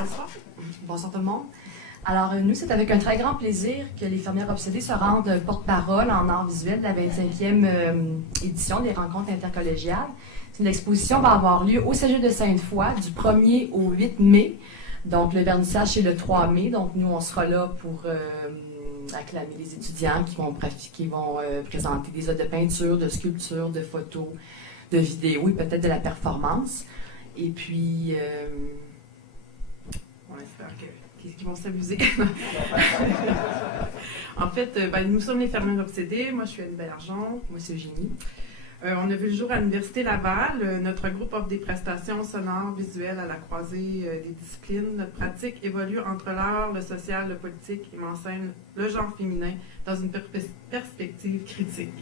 Bonsoir. Bonsoir tout le monde. Alors, nous, c'est avec un très grand plaisir que les fermières obsédées se rendent porte-parole en art visuel de la 25e édition des rencontres intercollégiales. L'exposition va avoir lieu au Cégep de Sainte-Foy du 1er au 8 mai. Donc, le vernissage, c'est le 3 mai. Donc, nous, on sera là pour acclamer les étudiants qui vont présenter des œuvres de peinture, de sculpture, de photos, de vidéos et peut-être de la performance. Et puis, on espère qu'ils vont s'amuser. En fait, nous sommes les fermières obsédées. Moi, je suis Anne Bergeon. Moi, c'est Eugénie. On a vu le jour à l'Université Laval. Notre groupe offre des prestations sonores, visuelles à la croisée des disciplines. Notre pratique évolue entre l'art, le social, le politique et m'enseigne le genre féminin dans une perspective critique.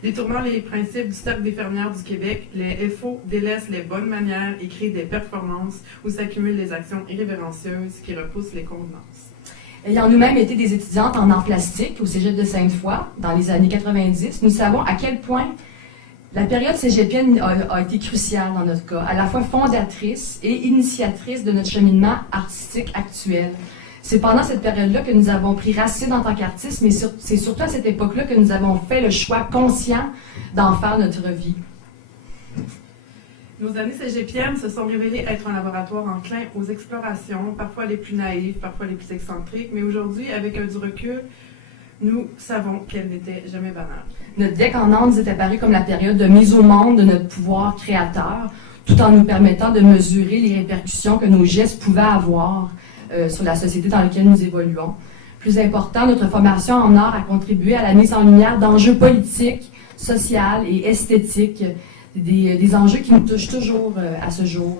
Détournant les principes du Cercle des fermières du Québec, les FO délaissent les bonnes manières et créent des performances où s'accumulent les actions irrévérencieuses qui repoussent les convenances. Ayant nous-mêmes été des étudiantes en art plastique au Cégep de Sainte-Foy dans les années 90, nous savons à quel point la période cégepienne a été cruciale dans notre cas, à la fois fondatrice et initiatrice de notre cheminement artistique actuel. C'est pendant cette période-là que nous avons pris racine en tant qu'artistes, mais c'est surtout à cette époque-là que nous avons fait le choix conscient d'en faire notre vie. Nos années cégepiennes se sont révélées être un laboratoire enclin aux explorations, parfois les plus naïves, parfois les plus excentriques, mais aujourd'hui, avec du recul, nous savons qu'elles n'étaient jamais banales. Notre deck en Andes est apparu comme la période de mise au monde de notre pouvoir créateur, tout en nous permettant de mesurer les répercussions que nos gestes pouvaient avoir sur la société dans laquelle nous évoluons. Plus important, notre formation en art a contribué à la mise en lumière d'enjeux politiques, sociaux et esthétiques, des enjeux qui nous touchent toujours à ce jour,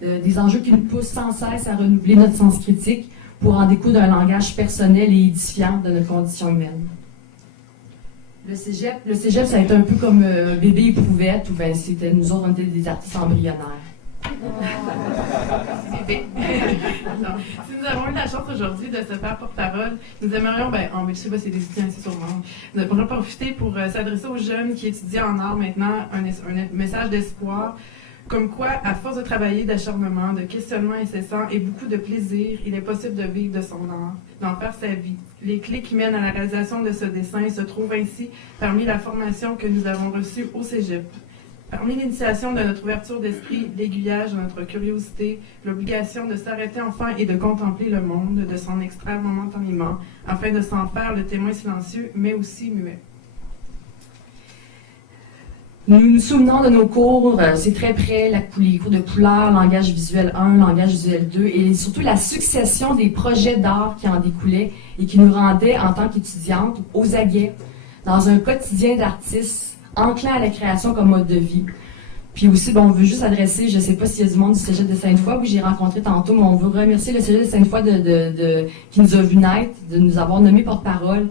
des enjeux qui nous poussent sans cesse à renouveler notre sens critique pour en découdre un langage personnel et édifiant de notre condition humaine. Le cégep, ça a été un peu comme bébé éprouvette, ou bien c'était nous autres, on était des artistes embryonnaires. Si nous avons eu la chance aujourd'hui de se faire porte-parole, nous aimerions, je sais pas, c'est des étudiants ici sur le monde, nous aimerions profiter pour s'adresser aux jeunes qui étudient en art maintenant, un message d'espoir, comme quoi, à force de travailler, d'acharnement, de questionnement incessant et beaucoup de plaisir, il est possible de vivre de son art, d'en faire sa vie. Les clés qui mènent à la réalisation de ce dessin se trouvent ainsi parmi la formation que nous avons reçue au Cégep. Parmi l'initiation de notre ouverture d'esprit, l'aiguillage de notre curiosité, l'obligation de s'arrêter enfin et de contempler le monde, de s'en extraire momentanément, afin de s'en faire le témoin silencieux, mais aussi muet. Nous nous souvenons de nos cours, c'est très près, les cours de couleur, langage visuel 1, langage visuel 2, et surtout la succession des projets d'art qui en découlaient et qui nous rendaient, en tant qu'étudiantes, aux aguets, dans un quotidien d'artistes enclin à la création comme mode de vie. Puis aussi, on veut juste adresser, je ne sais pas s'il y a du monde du Cégep de Sainte-Foy, que j'ai rencontré tantôt, mais on veut remercier le Cégep de Sainte-Foy qui nous a vu naître, de nous avoir nommé porte-parole.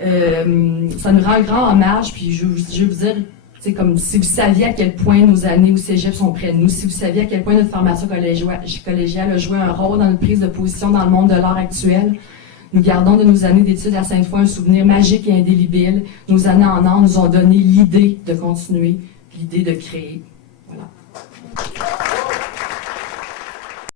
Ça nous rend un grand hommage, puis je veux vous dire, c'est comme si vous saviez à quel point nos années au Cégep sont près de nous, si vous saviez à quel point notre formation collégiale a joué un rôle dans notre prise de position dans le monde de l'art actuel. Nous gardons de nos années d'études à Sainte-Foy un souvenir magique et indélébile. Nos années en art nous ont donné l'idée de continuer, l'idée de créer. Voilà.